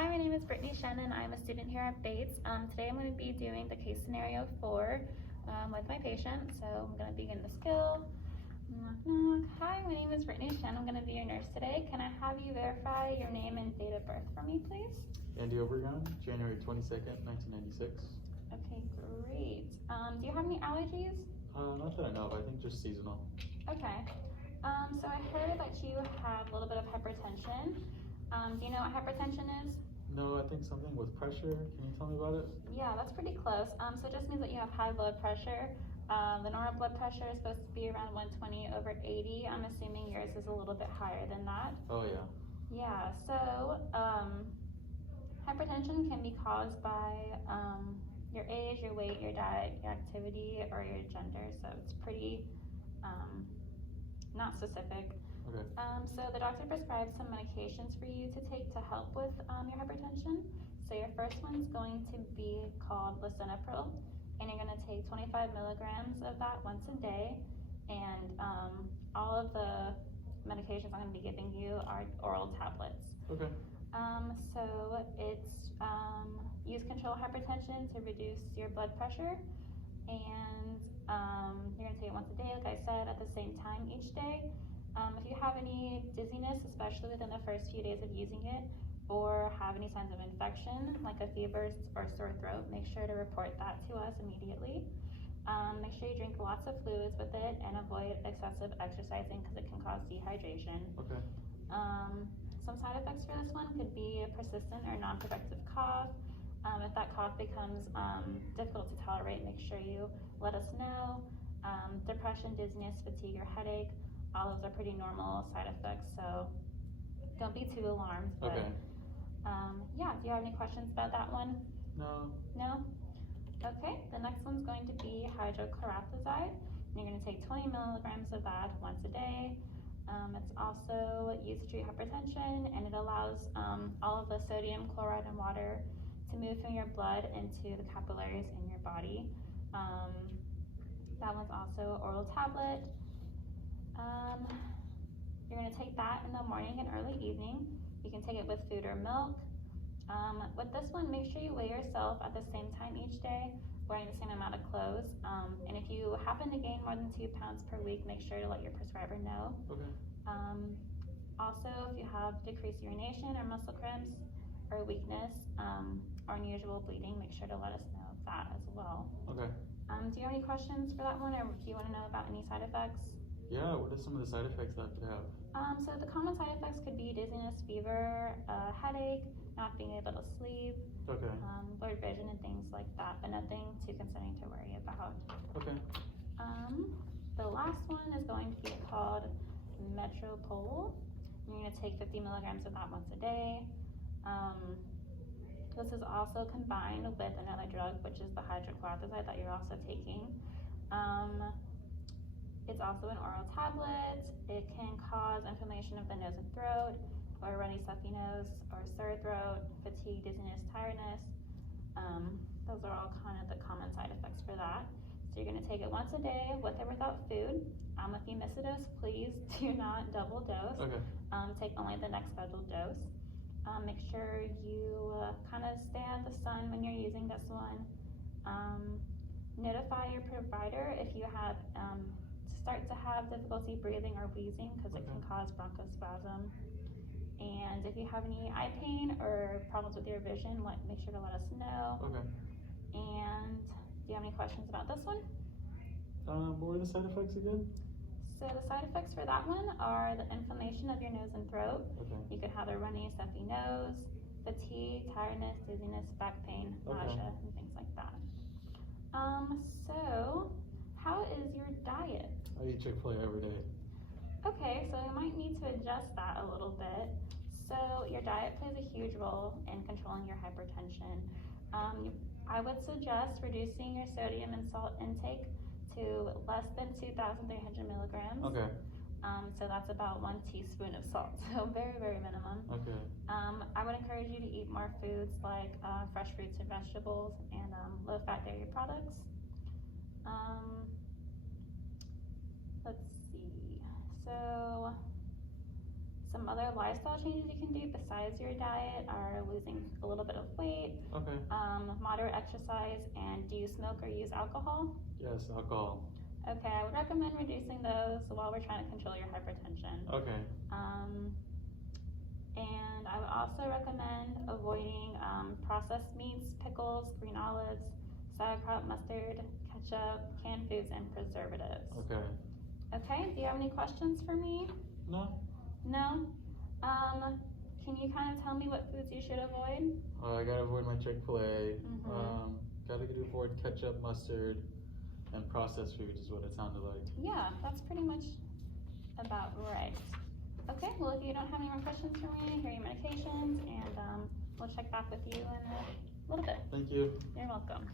Hi, my name is Brittany Shannon. I'm a student here at Bates. Today I'm going to be doing the case scenario 4 with my patient. So I'm going to begin the skill. Knock, knock. Hi, my name is Brittany Shannon. I'm going to be your nurse today. Can I have you verify your name and date of birth for me, please? Andy Obregon, January 22nd, 1996. Okay, great. Do you have any allergies? Not that I know of. I think just seasonal. Okay. So I heard that you have a little bit of hypertension. Do you know what hypertension is? No, I think something with pressure. Can you tell me about it? Yeah, that's pretty close. So it just means that you have high blood pressure. The normal blood pressure is supposed to be around 120/80. I'm assuming yours is a little bit higher than that. Oh, yeah. Yeah, so hypertension can be caused by your age, your weight, your diet, your activity, or your gender. So it's pretty not specific. Okay. So the doctor prescribed some medications for you to take to help with your hypertension. So your first one's going to be called lisinopril, and you're going to take 25 milligrams of that once a day. And all of the medications I'm going to be giving you are oral tablets. Okay. So it's use control hypertension to reduce your blood pressure, and you're going to take it once a day, like I said, at the same time each day. If you have any dizziness, especially within the first few days of using it, or have any signs of infection, like a fever or sore throat, make sure to report that to us immediately. Make sure you drink lots of fluids with it and avoid excessive exercising because it can cause dehydration. Okay. Some side effects for this one could be a persistent or non-productive cough. If that cough becomes difficult to tolerate, make sure you let us know. Depression, dizziness, fatigue, or headache. All those are pretty normal side effects, so don't be too alarmed. But, okay. Yeah, do you have any questions about that one? No. No? Okay, the next one's going to be hydrochlorothiazide. And you're going to take 20 milligrams of that once a day. It's also used to treat hypertension, and it allows all of the sodium, chloride, and water to move from your blood into the capillaries in your body. That one's also oral tablet. You're going to take that in the morning and early evening. You can take it with food or milk. With this one, make sure you weigh yourself at the same time each day, wearing the same amount of clothes. And if you happen to gain more than 2 pounds per week, make sure to let your prescriber know. Okay. Also, if you have decreased urination or muscle cramps or weakness or unusual bleeding, make sure to let us know that as well. Okay. Do you have any questions for that one, or do you want to know about any side effects? Yeah, what are some of the side effects that could have? So the common side effects could be dizziness, fever, headache, not being able to sleep, Okay. blurred vision, and things like that, but nothing too concerning to worry about. Okay. The last one is going to be called Metropol. You're going to take 50 milligrams of that once a day. This is also combined with another drug, which is the hydrochlorothiazide that you're also taking. It's also an oral tablet. It can cause inflammation of the nose and throat, or runny stuffy nose, or sore throat, fatigue, dizziness, tiredness. Those are all kind of the common side effects for that. So you're going to take it once a day with or without food. If you miss a dose, please do not double dose. Okay. Take only the next scheduled dose. Make sure you kind of stay out of the sun when you're using this one. Notify your provider if you have start to have difficulty breathing or wheezing, because it can cause bronchospasm. And if you have any eye pain or problems with your vision, make sure to let us know. Okay. And do you have any questions about this one? What were the side effects again? So the side effects for that one are the inflammation of your nose and throat. Okay. You could have a runny, stuffy nose, fatigue, tiredness, dizziness, back pain, nausea, and things like that. So how is your diet? I eat Chick-fil-A every day. Okay, so you might need to adjust that a little bit. So your diet plays a huge role in controlling your hypertension. I would suggest reducing your sodium and salt intake to less than 2,300 milligrams. Okay. So that's about 1 teaspoon of salt, so very, very minimum. Okay. I would encourage you to eat more foods like fresh fruits and vegetables and low-fat dairy products. Let's see. So Some other lifestyle changes you can do besides your diet are losing a little bit of weight, Okay. moderate exercise, and do you smoke or use alcohol? Yes, alcohol. Okay, I would recommend reducing those while we're trying to control your hypertension. Okay. And I would also recommend avoiding processed meats, pickles, green olives, sauerkraut, mustard, ketchup, canned foods, and preservatives. Okay. Okay, do you have any questions for me? No? No? Can you kind of tell me what foods you should avoid? I gotta avoid my Chick-fil-A. Mhm. Gotta avoid ketchup, mustard, and processed foods is what it sounded like. Yeah, that's pretty much about right. Okay, well, if you don't have any more questions for me, here are your medications, and we'll check back with you in a little bit. Thank you. You're welcome.